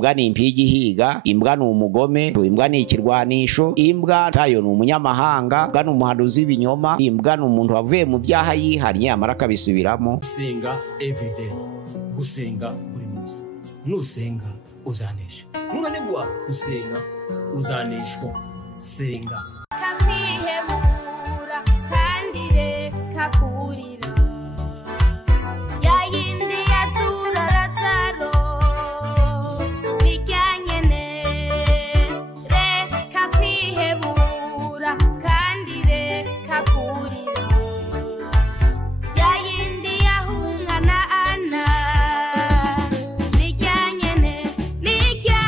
imbwa ni impigi higa, imbwa ni umugome, imbwa ni ikirwanisho, imbwa tayo ni umunyamahanga, imbwa ni umuhanuzi w'ibinyoma, imbwa ni umuntu wavuye mu byaha yihannye amara akabisubiramo. Gusenga everyday, gusenga buri munsi. Nusenga uzanesha, nunanigwa gusenga uzaneshwa. Senga kakwihebura kandi reka kurira yayindi yatura rataro bijyanyene reka kwihebura kandi reka kurira yayindi yahungana ana bijyanyene nijya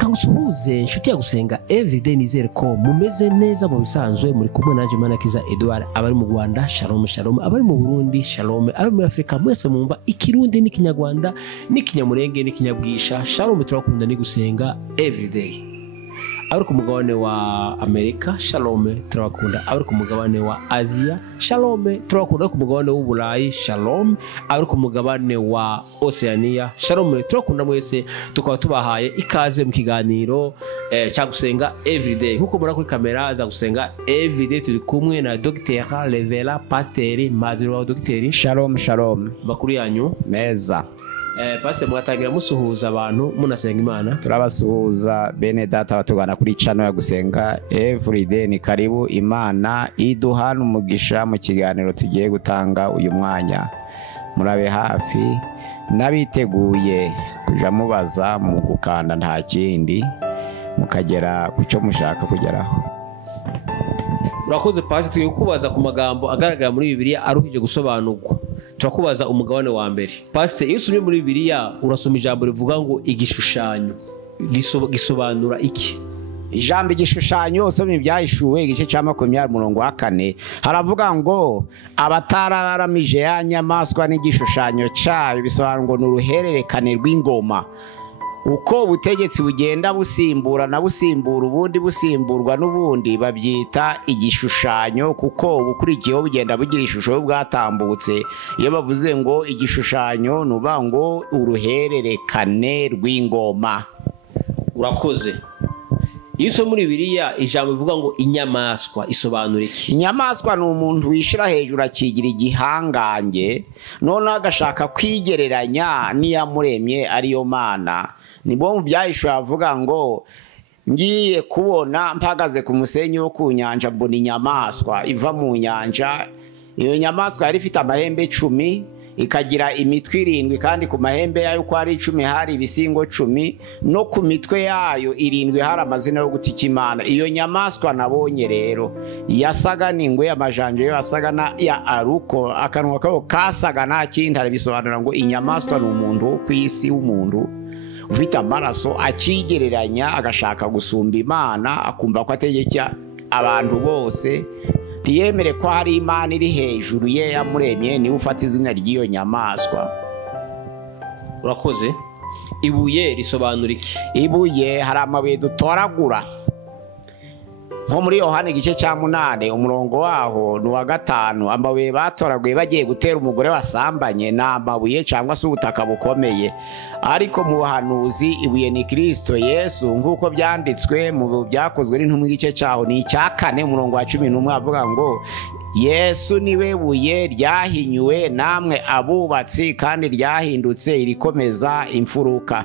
Kangusuhuze inshuti ya gusenga everyday, nizere ko mumeze neza mu bisanzwe. Muri kumwe nanje Manakiza Edouard, abari mu Rwanda shalom shalom, abari mu Burundi shalom, abari muri Afrika mwese mumva ikirundi n'ikinyarwanda n'ikinyamurenge n'ikinyabwisha shalom. Turakunda ni gusenga everyday. Abari ku mugabane wa Amerika shalom turakunda, abari ku mugabane wa Asia shalom turakunda, ku mugabane w'Uburayi shalom, abari ku mugabane wa Oceania shalom turakunda mwese. Tukaba tubahaye ikaze mu kiganiro cya gusenga everyday. Nkuko mura kuri kamera za gusenga everyday, turi kumwe na Dr. Revera Pasteur Maziro wa Dr. Shalom shalom. Bakuru yanyu meza. Pasteur, mwatangira musuhuza abantu munasenga Imana. Turabasuhuza bene data batugana kuri channel ya gusenga everyday. Ni karibu, Imana iduhana umugisha mu kiganiro tugiye gutanga uyu mwanya. Murabe hafi nabiteguye kuja mubaza mu gukanda nta kindi mukagera kucyo mushaka kugeraho. Urakoze Pasteur, tugiye kubaza ku magambo agaragara muri Bibiliya aruhije gusobanurwa. Turakubaza umugabane wa mbere. Pasteur, iyo usomye muri Bibiliya urasoma ijambo rivuga ngo igishushanyo, gisobanura iki? Ijambo igishushanyo usomye ibyahishuwe igice cya 20:4 haravuga ngo abatararamije ya nyamaswa n'igishushanyo cyayo, bisobanura ngo n'uruhererekane rw'ingoma. Uko ubutegetsi bugenda busimbura na busimbura ubundi busimburwa n'ubundi, babyita igishushanyo, kuko ubukurikiyeho bugenda bugira ishusho bwatambutse. Iyo bavuze ngo igishushanyo nuba ngo uruhererekane rw'ingoma. Urakoze. Iyo usomye muri Bibiliya ijambo rivuga ngo inyamaswa, isobanura iki? Inyamaswa ni umuntu wishira hejuru akigira igihangange, none agashaka kwigereranya n'iyamuremye ariyo Mana. Nibo mu byahishuwe avuga ngo ngiye kubona mpagaze ku musenyi wo ku nyanja, mbona inyamaswa iva mu nyanja. Iyo nyamaswa yari ifite amahembe 10, ikagira imitwe 7, kandi ku mahembe yayo uko ari 10 hari ibisingo 10, no ku mitwe yayo 7 hari amazina yo gutika Imana. Iyo nyamaswa nabonye rero yasaga n'ingwe, amajanja yo asaga na ya aruko, akanwa kabo kasaga nta kindi. Bisobanura ngo inyamaswa ni umuntu wo ku isi w'umuntu ufite amaraso, akigereranya agashaka gusumba Imana, akumva ko ategeka abantu bose. Ntiyemere ko hari Imana iri hejuru ye yamuremye, niwe ufata izina ry'iyo nyamaswa. Urakoze. Ibuye risobanura iki? Ibuye hari amabuye dutoragura. Nko muri Yohana igice cya 8 umurongo waho ni wa 5, amabuye batoraguye bagiye gutera umugore wasambanye na amabuye cyangwa se ubutaka bukomeye. Ariko mu bahanuzi ibuye ni Kristo Yesu, nk'uko byanditswe mu byakozwe n'intumwa igice cyaho ni icya 4 umurongo wa 11 avuga ngo Yesu niwe buye ryahinyuwe namwe abubatsi, kandi ryahindutse irikomeza imfuruka.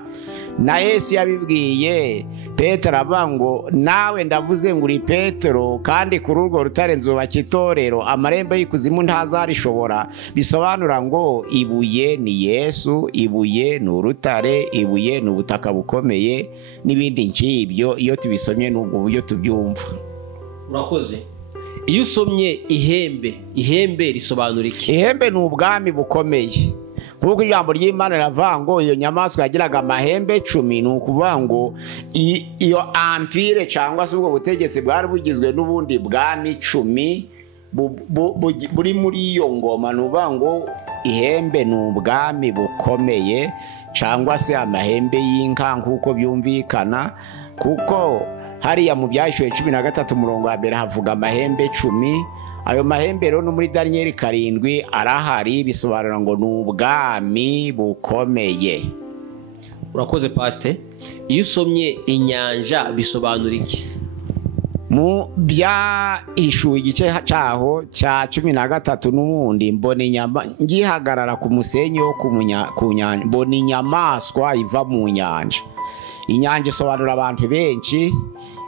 Na Yesu yabibwiye Petero avuga ngo nawe ndavuze ngo uri Petero, kandi kuri urwo rutare nzubaka itorero, amarembo y'ikuzimu ntazarishobora. Bisobanura ngo ibuye ni Yesu, ibuye ni urutare, ibuye ni ubutaka bukomeye n'ibindi nk'ibyo. Iyo tubisomye n'ubwo buryo tubyumva. Urakoze. Iyo usomye ihembe risobanura iki? Ihembe ni ubwami bukomeye, kuko ijambo ry'Imana riravuga ngo iyo nyamaswa yagiraga amahembe 10, ni ukuvuga ngo iyo empire cyangwa se ubwo butegetsi bwari bugizwe n'ubundi bwami 10 buri muri iyo ngoma. Ni ukuvuga ngo ihembe ni ubwami bukomeye, cyangwa se amahembe y'inka nk'uko byumvikana, kuko hariya mu Byahishuwe 13 umurongo wa mbere havuga amahembe 10. Ayo mahembe rero no muri Daniyeli 7 arahari, bisobanura ngo ni ubwami bukomeye. Urakoze pasite. Iyo usomye inyanja bisobanura iki? Mu Byahishuwe igice cyaho cya 13 n'ubundi mbona inyama ngihagarara ku musenyi wo ku nyanja, mbona inyamaswa iva mu nyanja. Inyanja isobanura abantu benshi,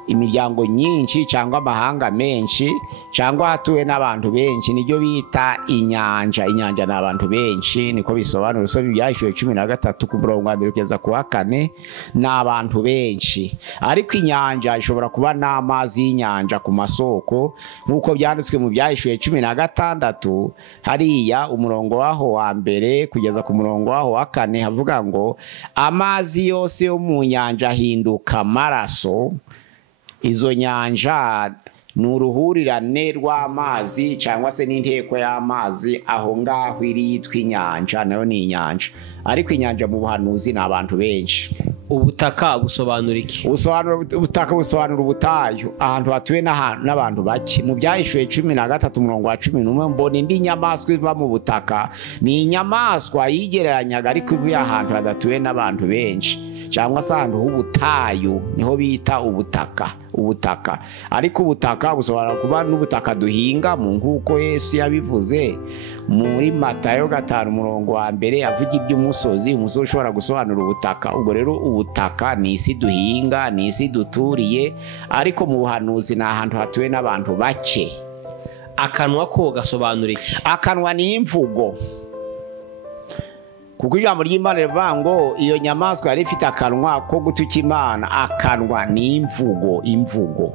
imiryango nyinshi cyangwa amahanga menshi cyangwa hatuwe n'abantu benshi, nibyo bita inyanja. Inyanja ni abantu benshi, niko bisobanura. So Byahishuwe 13 ku murongo wa 1 kugeza ku wa 4 ni abantu benshi. Ariko inyanja ishobora kuba n'amazi y'inyanja ku masoko, nk'uko byanditswe mu Byahishuwe 16 hariya umurongo waho wa 1 kugeza ku murongo waho wa 4 havuga ngo amazi yose yo mu nyanja ahinduka amaraso. Izo nyanja ni uruhurirane rw'amazi cyangwa se n'inteko y'amazi, aho ngaho iri yitwa inyanja, nayo ni inyanja. Ariko inyanja mu buhanuzi ni abantu benshi. Ubutaka busobanura iki? Ubutaka busobanura ubutayu, ahantu hatuwe n'abantu bake. Mu Byahishuwe 13 umurongo wa 11 mbona indi nyamaswa iva mu butaka. Ni inyamaswa yigereranyaga ariko ivuye ahantu hadatuwe n'abantu benshi, cyangwa se ahantu h'ubutayu, niho bita ubutaka. Ariko ubutaka busobanura kuba n'ubutaka duhinga mu, nk'uko Yesu yabivuze muri Matayo 5 umurongo wa 1 avuga iby'umusozi. Umusozi ushobora gusobanura ubutaka. Ubwo rero ubutaka ni isi duhinga, ni isi duturiye, ariko mu buhanuzi ni ahantu hatuwe n'abantu bake. Akanwa ko gasobanura iki? Akanwa ni imvugo, kuko ijambo ry'Imana rivuga ngo iyo nyamaswa yari ifite akanwa ko gutuka Imana. Akanwa ni imvugo.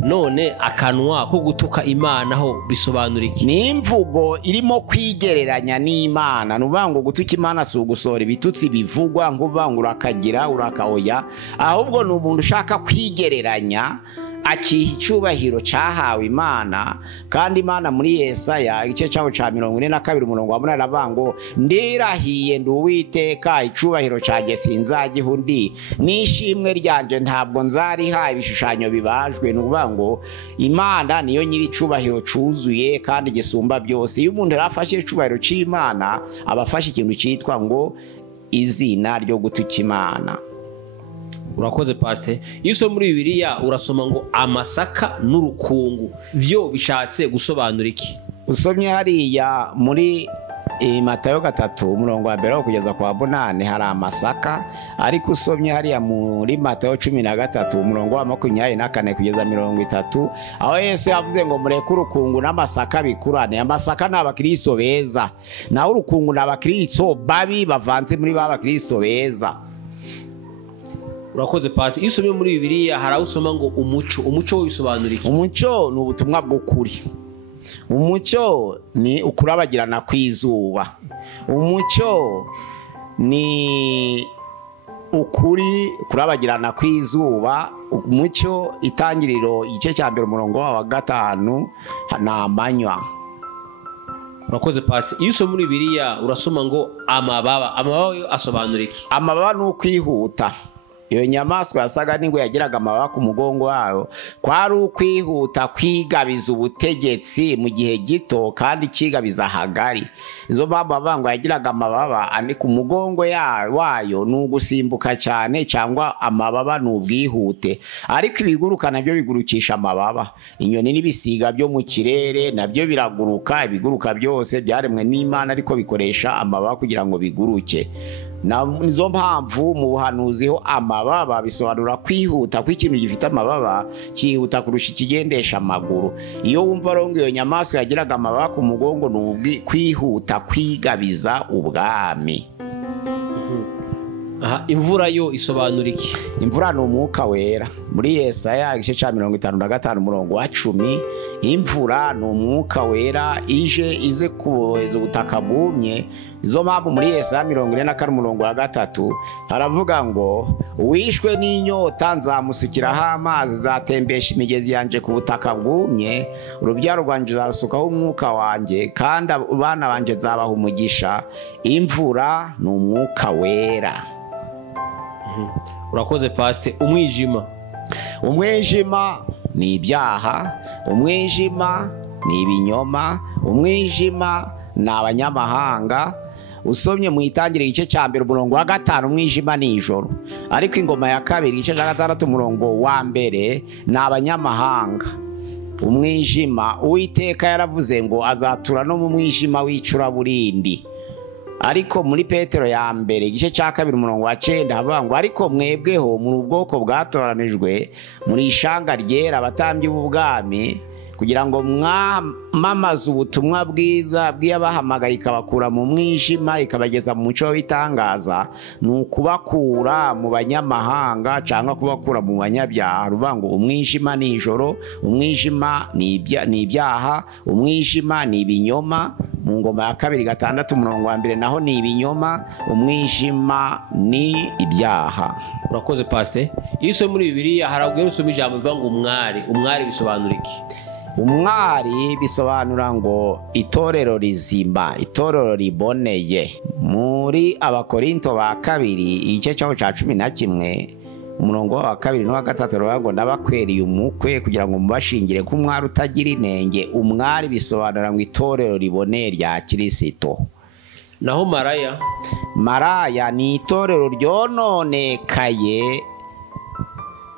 None akanwa ko gutuka Imana ho bisobanura iki? Ni imvugo irimo kwigereranya n'Imana. Nuvuga ngo gutuka Imana si ugusora ibitutsi bivugwa nk'uvuga ngo urakagira urakaoya, ahubwo ni umuntu ushaka kwigereranya akiha icyubahiro cyahawe Imana. Kandi Imana muri Yesaya igice cyaho cya 42 umurongo wa 8 aravuga ngo ndirahiye ndi Uwiteka, icyubahiro cyanjye sinzagiha undi, n'ishimwe ryanje ntabwo nzariha ibishushanyo bibajwe. Ni ukuvuga ngo Imana niyo nyiri icyubahiro cyuzuye kandi gisumba byose. Iyo umuntu yarafashe icyubahiro cy'Imana aba afashe ikintu cyitwa ngo izina ryo gutuka Imana. Urakoze pasite. Iyo usoma muri Bibiliya urasoma ngo amasaka n'urukungu, byo bishatse gusobanura iki? Usomye hariya muri Matayo 3 umurongo wa 1 kugeza ku wa 8 hari amasaka, ariko usomye hariya muri Matayo 13 umurongo wa 24 kugeza 30 aho Yesu yavuze ngo mureke urukungu n'amasaka bikurane. Amasaka ni abakristo beza, naho urukungu ni abakristo babi bavanze muri ba bakristo beza. Urakoze pasi. Iyo usomye muri Bibiliya hari aho usoma ngo umuco bisobanura iki? Umuco ni ubutumwa bw'ukuri. Umuco ni ukurabagirana kw'izuba. Umuco ni ukuri kurabagirana kw'izuba. Umuco itangiriro igice cya 1 umurongo wa 5 na amanywa. Urakoze pasi. Iyo usoma muri Bibiliya urasoma ngo amababa yo asobanura iki? Amababa ni ukwihuta. Iyo nyamaswa yasaga n'ingwe yagiraga amababa ku mugongo wayo, kwari ukwihuta kwigabiza ubutegetsi mu gihe gito kandi kigabiza hagari. Izo mpamvu bavuga ngo yagiraga amababa ane ku mugongo wayo, ni ugusimbuka cyane cyangwa amababa ni ubwihute. Ariko ibiguruka nabyo bigurukisha amababa. Inyoni n'ibisiga byo mu kirere nabyo biraguruka. Ibiguruka byose byaremwe n'Imana ariko bikoresha amababa kugira ngo biguruke. Nizo mpamvu mu buhanuzi ho amababa bisobanura kwihuta kw'ikintu gifite amababa cyihuta kurusha ikigendesha amaguru. Iyo wumva rongo iyo nyamaswa yagiraga amababa ku mugongo ni kwihuta kwigabiza ubwami. Imvura yo isobanura iki? Imvura ni umwuka wera. Muri Yesaya igice cya 55 umurongo wa 10 imvura ni umwuka wera ize kuboheza ubutaka bwumye. Izo mpamvu muri Yesaya 44 umurongo wa 3 haravuga ngo wishwe n'inyota nzamusukiraho amazi, zatembesha imigezi yanje ku butaka bwumye, urubyaro rwanje zarusukaho umwuka wanjye kandi abana banje nzabaha umugisha. Imvura ni umwuka wera. Urakoze pasite. Umwijima umwijima ni ibyaha, umwijima ni ibinyoma, umwijima ni abanyamahanga. Usomye mu Itangiriro igice cya mbere umurongo wa 5 umwijima ni ijoro, ariko Ingoma ya 2 igice cya 6 umurongo wa 1 ni abanyamahanga. Umwijima Uwiteka yaravuze ngo azatura no mu mwijima w'icuraburindi, ariko muri Petero ya mbere igice cya 2 umurongo wa 9 havuga ngo ariko mwebweho muri ubwoko bwatoranijwe, muri ishanga ryera, abatambyi b'ubwami, kugira ngo mwamamaze ubutumwa bwiza bw'yabahamagaye ikabakura mu mwijima ikabageza mu mucyo w'itangaza. Ni ukubakura mu banyamahanga cyangwa kubakura mu banyabyaha. Ruvuga ngo umwijima ni ijoro, umwijima ni ibyaha, umwijima ni ibinyoma. Mu Ngoma ya 2:6 umurongo wa 1 naho ni ibinyoma, umwijima ni ibyaha. Urakoze Pastor. Iyo muri Bibiliya harabwiye usoma ijambo bivuga ngo umwari bisobanura iki? Umwari bisobanura ngo itorero rizima, itorero riboneye. Muri Abakorinto ba 2 igice cya 11 umurongo wa 2 n'uwa 3 ruvuga ngo ndabakwereye umukwe kugira ngo mubashingire ko umwari utagira inenge. Umwari bisobanura ngo itorero riboneye rya Kristo. Naho maraya ni itorero ryononekaye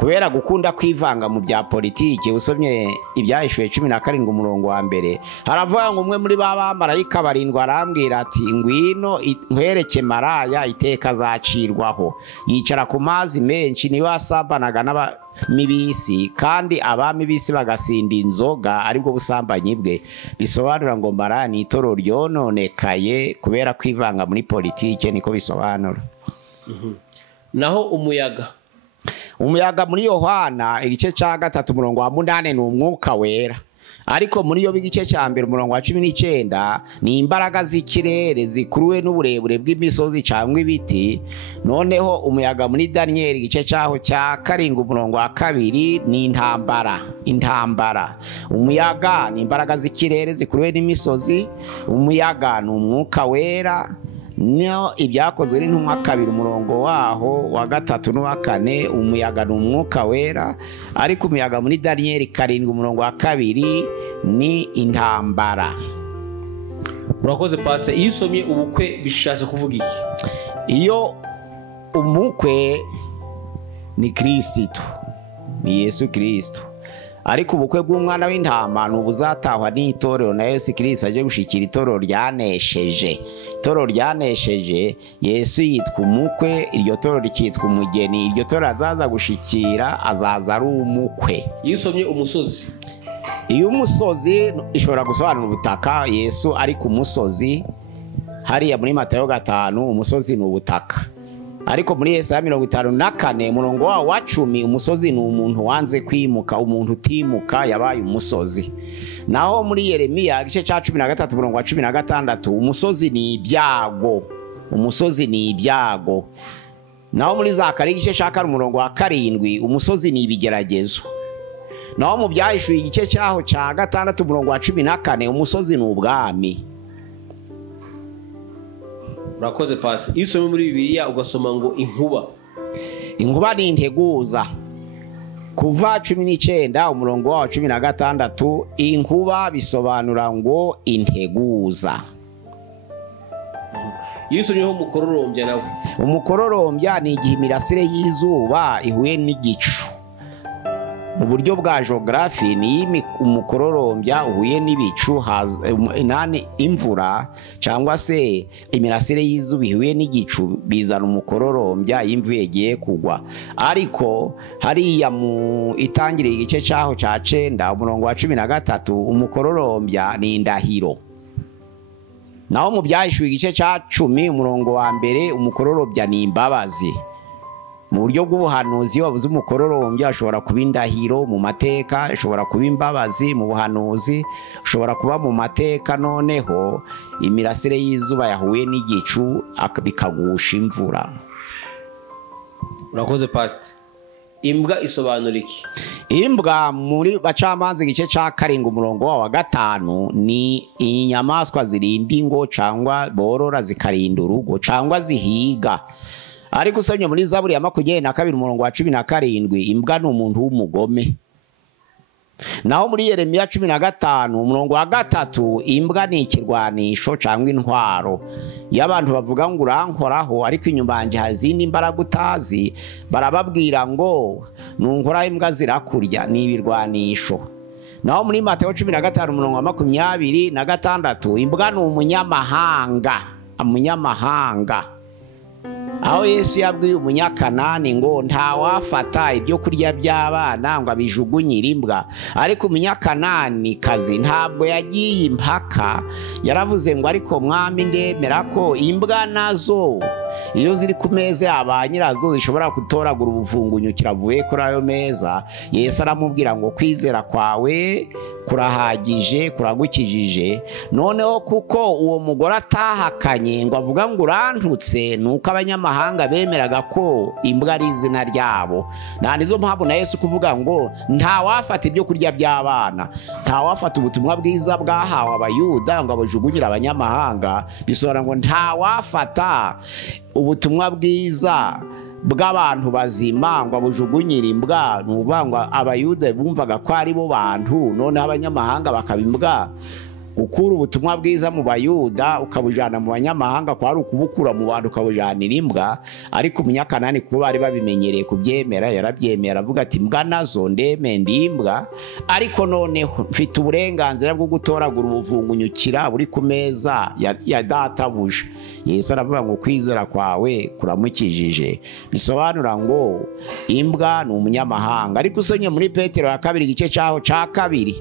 kubera gukunda kwivanga mu bya politiki. Usomye Ibyahishuwe 17 umurongo wa 1 haravuga ngo umwe muri bamarayika 7 arambwira ati ngwino nkwereke maraya iteka azacirwaho, yicara ku mazi menshi, niwe asambanaga n'abamibisi, kandi abamibisi bagasinda inzoga, aribwo busambanyi bwe. Bisobanura ngo maraya ni itorero ryononekaye kubera kwivanga muri politiki, niko bisobanura. Naho umuyaga muri Yohana igice cya 3 umurongo wa 8 ni umwuka wera, ariko muri Yobu igice cya 1 umurongo wa 19 ni imbaraga z'ikirere zikuruwe n'uburebure bw'imisozi cyangwa ibiti. Noneho umuyaga muri Daniel igice cyaho cya 7 umurongo wa 2 ni intambara. Umuyaga ni imbaraga z'ikirere zikuruwe n'imisozi, umuyaga ni umwuka wera. Niyo Ibyakozwe n'Intumwa 2 umurongo waho wa 3 n'uwa 4 umuyaga ni umwuka wera, ariko umuyaga muri Daniel 7 umurongo wa 2 ni intambara. Urakoze Pastor. Iyo usomye ubukwe bishatse kuvuga iki? Iyo umukwe ni Kristo, ni Yesu Kristo, ariko ubukwe bw'umwana w'intama n'ubuzatahwa n'itorero na Yesu Kristo aje gushikira itorero ryanesheje. Itorero ryanesheje Yesu yitwa umukwe, iryo torero rikitwa umugeni. Iryo torero azaza gushikira azaza ari umukwe. Iyo usomye umusozi, iyo umusozi ishobora gusobanura ubutaka. Yesu ari ku musozi hariya muri Matayo 5 umusozi ni ubutaka, ariko muri Yesaya 54 umurongo wa 10 umusozi ni umuntu wanze kwimuka, umuntu utimuka yabaye umusozi. Naho muri Yeremiya igice cya 13 umurongo wa 16 umusozi ni ibyago, umusozi ni ibyago. Naho muri Zakariya igice cya 4 umurongo wa 7 umusozi ni ibigeragezo. Naho mu Byahishuwe igice cyaho cya 6 umurongo wa 14 umusozi ni ubwami. Urakoze Pastor. Iyo usomye muri Bibiliya ugasoma ngo inkuba ni integuza. Kuva 19 umurongo wa 16 inkuba bisobanura ngo integuza. Iyo usomyeho umukororombya nawe, umukororombya ni igihe imirasire y'izuba ihuye n'igicu. Mu buryo bwa geography ni umukororombya uhuye n'ibicu, imvura cyangwa se imirasire y'izuba ihuye n'igicu bizana umukororombya imvura yagiye kugwa. Ariko hariya mu Itangiriro igice cyaho cya 9 umurongo wa 13 umukororombya ni indahiro. Naho mu Byahishuwe igice cya 10 umurongo wa 1 umukororombya ni imbabazi. Mu buryo bw'ubuhanuzi iyo bavuze umukororombya ashobora kuba indahiro, mu mateka ashobora kuba imbabazi, mu buhanuzi ashobora kuba mu mateka. Noneho imirasire y'izuba yahuye n'igicu bikagusha imvura. Urakoze Pastor. Imbwa isobanura iki? Imbwa muri Bacamanza igice cya 7 umurongo wa 5 ni inyamaswa zirinda ingo cyangwa borora zikarinda urugo cyangwa zihiga. ariko usomye muri Zaburi ya 22 umurongo wa 17 imbwa ni umuntu w'umugome. Naho muri Yeremiya 15 umurongo wa 3 imbwa ni ikirwanisho cyangwa intwaro y'abantu bavuga ngo urankoraho ariko inyuma yanjye hazindi imbaraga utazi, barababwira ngo nunkora imbwa zirakurya, ni ibirwanisho. Naho muri Mateyo 15 umurongo wa 26 imbwa ni umunyamahanga. Aho Yesu yabwiye umunyakanani ngo ntawafata ibyo kurya by'abana ngo abijugunyire imbwa, ariko umunyakanani kazi ntabwo yagiye impaka, yaravuze ngo ariko mwami ndemera ko imbwa nazo iyo ziri ku meza yaba nyirazo zishobora gutoragura ubufungunyu kiravuye kuri ayo meza. Yesu aramubwira ngo kwizera kwawe kurahagije, kuragukijije. Noneho kuko uwo mugore atahakanye ngo avuga ngo urantutse, nuko abanyamahanga bemeraga ko imbwa ari izina ryabo. Nizo mpamvu na Yesu kuvuga ngo ntawafata ibyo kurya by'abana, ntawafata ubutumwa bwiza bwahawe abayuda ngo abajugunyire abanyamahanga, bisobanura ngo ntawafata ubutumwa bwiza bw'abantu bazima ngo abujugunyire imbwa. Nuvuga ngo abayuda bumvaga ko ari bo bantu, none abanyamahanga bakaba imbwa. Gukura ubutumwa bwiza mu bayuda ukabujana mu banyamahanga kwa ari ukubukura mu bantu ukabujanira imbwa. Ariko umunyakanani kuko bari babimenyereye kubyemera, yarabyemera avuga ati imbwa nazo ndeme ndi imbwa, ariko noneho mfite uburenganzira bwo gutoragura ubuvungunyukira buri ku meza ya databuja. Yesu aravuga ngo kwizera kwawe kuramukijije, bisobanura ngo imbwa ni umunyamahanga. Ariko usonye muri Petero ya 2 igice cyaho ca 2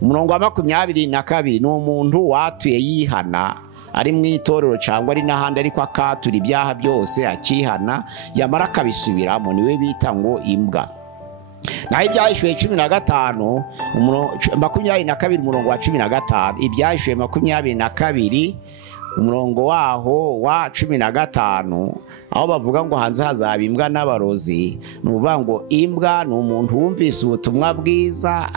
umurongo wa 22 ni umuntu watuye yihana, ari mu itorero cyangwa ari n'ahandi ariko akatura ibyaha byose akihana, yamara akabisubiramo, niwe bita ngo imbwa. Naho Ibyahishuwe 15 22 umurongo wa 15, Ibyahishuwe 22 umurongo waho wa 15, aho bavuga ngo hanze hazaba imbwa n'abarozi. Nuvuga ngo imbwa ni umuntu wumvise ubutumwa bwiza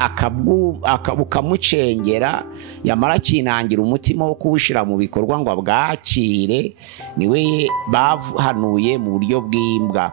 akamucengera, yamara kinangira umutima wo kubushira mu bikorwa ngo abwakire, niwe bahanuye mu buryo bw'imbwa.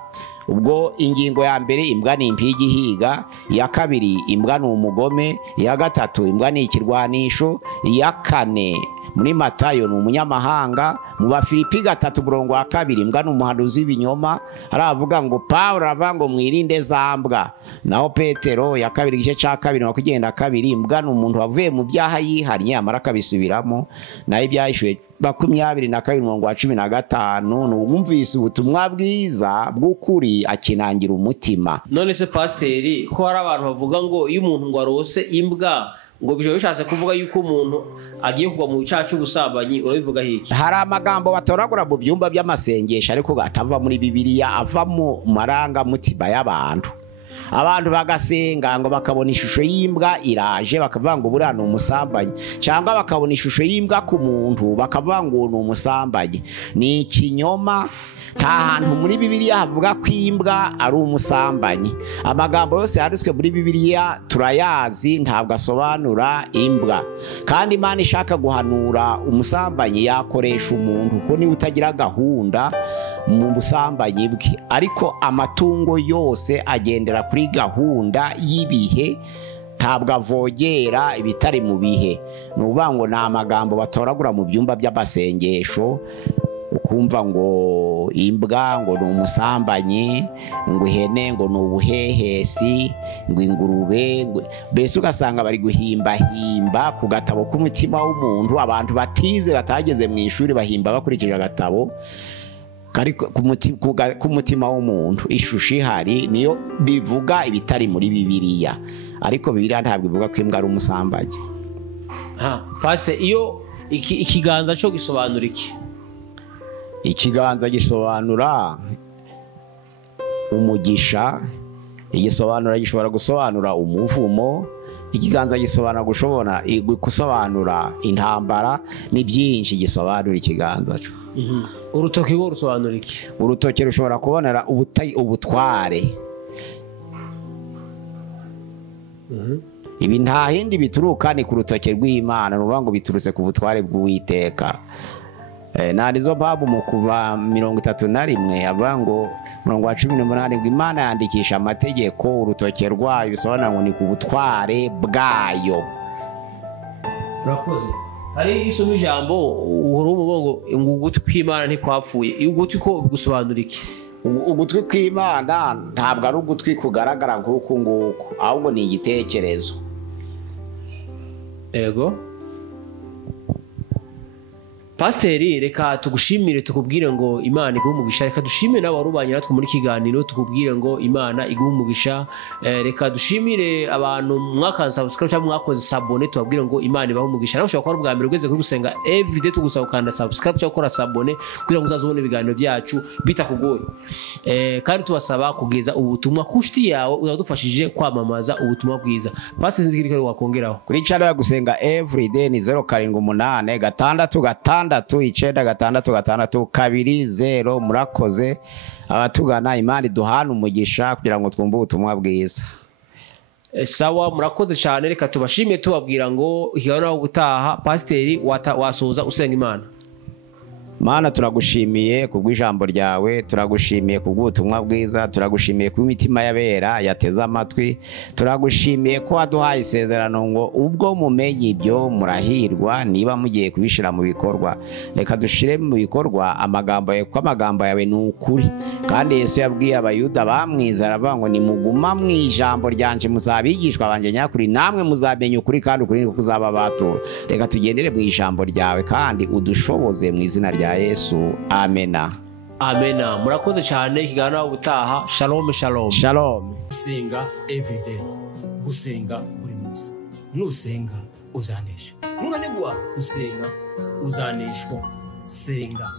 Ubwo ingingo ya mbere imbwa ni impigi higa, iya kabiri imbwa ni umugome, iya gatatu imbwa ni ikirwanisho, iya kane muri Matayo ni umunyamahanga, mu Bafilipi 3 umurongo wa 2 imbwa ni umuhanuzi w'ibinyoma. Aravuga ngo Paulo aravuga ngo mwirinde zambwa. Naho Petero ya 2 igice ca 2 imbwa ni umuntu wavuye mu byaha yihannye amara akabisubiramo. Naho Ibyahishuwe 22 umurongo wa 15 ni uwumvise ubutumwa bwiza bw'ukuri akinangira umutima. None se pasiteri, ko hari abantu bavuga ngo iyo umuntu ngo arose imbwa ngo bijwe bishatse kuvuga yuko umuntu agiye kugwa mu cyaha cy'ubusambanyi, urabivuga hiki? Hari amagambo batoragura mu byumba by'amasengesho ariko atava muri Bibiliya, ava mu maranga mutima y'abantu. Abantu bagasenga ngo bakabona ishusho y'imbwa iraje bakavuga ngo buriya ni umusambanyi, cyangwa bakabona ishusho y'imbwa ku muntu bakavuga ngo ni umusambanyi. Ni ikinyoma. Nta hantu muri Bibiliya havuga ko imbwa ari umusambanyi. Amagambo yose yanditswe muri Bibiliya turayazi, ntabwo asobanura imbwa. Kandi Imana ishaka guhanura umusambanyi yakoresha umuntu, kuko niba utagira gahunda mu busambanyi bwe. Ariko amatungo yose agendera kuri gahunda y'ibihe, ntabwo avogera ibitari mu bihe. Nuvuga ngo ni amagambo batoragura mu byumba by'amasengesho, ukumva ngo imbwa ngo ni umusambanyi, ngo ihene ngo ni ubuhehesi, ngo ingurube, mbese ugasanga bari guhimba ku gatabo k'umutima w'umuntu. Abantu batize batageze mu ishuri bahimba bakurikije agatabo kari ku mutima w'umuntu. Ishusho ihari niyo bivuga ibitari muri Bibiliya, ariko Bibiliya ntabwo ivuga ko imbwa ari umusambanyi. Pastor, iyo ikiganza cyo gisobanura iki? Ikiganza gisobanura umugisha, gishobora gusobanura umuvumo, ikiganza gisobanura gusobanura intambara, ni byinshi gisobanura ikiganza cyo. Urutoki rwo rusobanura iki? Urutoki rushobora kubonera ubutware. Ibi nta hindi bituruka ni ku rutoki rw'Imana, nuvuga ngo biturutse ku butware bw'Uwiteka. narizo mpamvu mu kuva 31 avuga ngo murongo wa 18 ngo Imana yandikisha amategeko urutoke rwayo bisobanura ngo ni ku butware bwayo. Urakoze. Hari isomo ijambo uhora umubongo ngo ugutwi kw'Imana ntikwapfuye. Ugutwi ko gusobanura iki? Ugutwi kw'Imana ntabwo ari ugutwi kugaragara nk'uku nguku, ahubwo ni igitekerezo. Ego. Pasiteri, reka tugushimire tukubwire ngo Imana iguhe umugisha. Reka dushimire n'abarubanye natwe muri kiganiro tukubwire ngo Imana iguhe umugisha. Reka dushimire abantu mwakaza subscribe cyangwa mwakoze sabone tubabwire ngo Imana ibahe umugisha. Nawe ushobora kuba ubwa mbere ugeze kuri gusenga everyday tugusaba ukanda subscribe cyangwa ukora sabone kugira ngo uzazubone ibiganiro byacu bitakugoye. Kandi tubasaba kugeza ubutumwa ku nshuti yawe uzadufashije kwamamaza ubutumwa bwiza. Pasiteri nzikiri ko wakongeraho. Kuri channel ya gusenga everyday ni 078 6 9 murakoze abatugana. Imana iduhana umugisha kugira ngo twumve ubutumwa bwiza. Sawa, murakoze cyane. Reka tubashimiye tubabwira ngo hiyana ubutaha. Pasiteri wasoza usenga Imana. Mana turagushimiye kubw'ijambo ryawe, turagushimiye kubw'ubutumwa bwiza, turagushimiye kubw'imitima y'abera yateze amatwi, turagushimiye ko waduhaye isezerano ngo ubwo mumenye ibyo murahirwa niba mugiye kubishira mu bikorwa. Reka dushire mu bikorwa amagambo yawe, ko amagambo yawe ni ukuri. Kandi Yesu yabwiye abayuda bamwizera avuga ngo nimuguma mu ijambo ryanje muzabigishwa banje nyakuri, namwe muzamenya ukuri kandi ukuri niko kuzababatura. Reka tugendere mu ijambo ryawe kandi udushoboze mu izina rya Yesu. Amena. Amena. Murakoze cyane. Ikiganiro ubutaha. Shalom shalom. Shalom. Gusenga everyday, gusenga buri munsi. Nusenga uzanesha. Nunanigwa gusenga uzaneshwa. Senga.